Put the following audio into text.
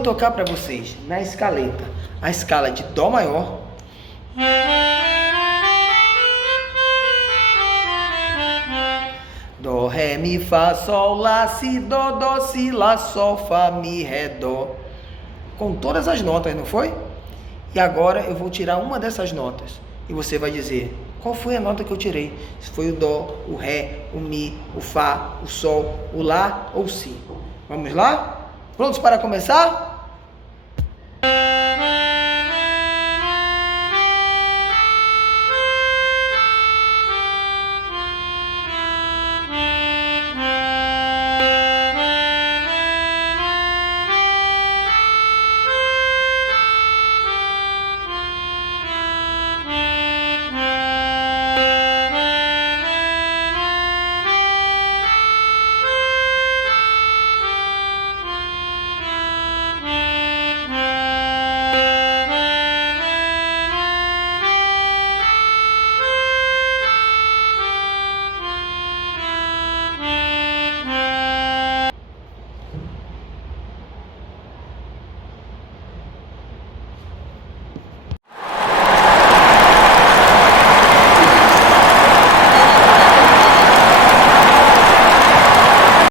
vou tocar para vocês na escaleta a escala de Dó maior, Dó, Ré, Mi, Fá, Sol, Lá, Si, Dó, Dó, Si, Lá, Sol, Fá, Mi, Ré, Dó. Com todas as notas, não foi? E agora eu vou tirar uma dessas notas. E você vai dizer, qual foi a nota que eu tirei? Se foi o Dó, o Ré, o Mi, o Fá, o Sol, o Lá ou o Si. Vamos lá? Prontos para começar?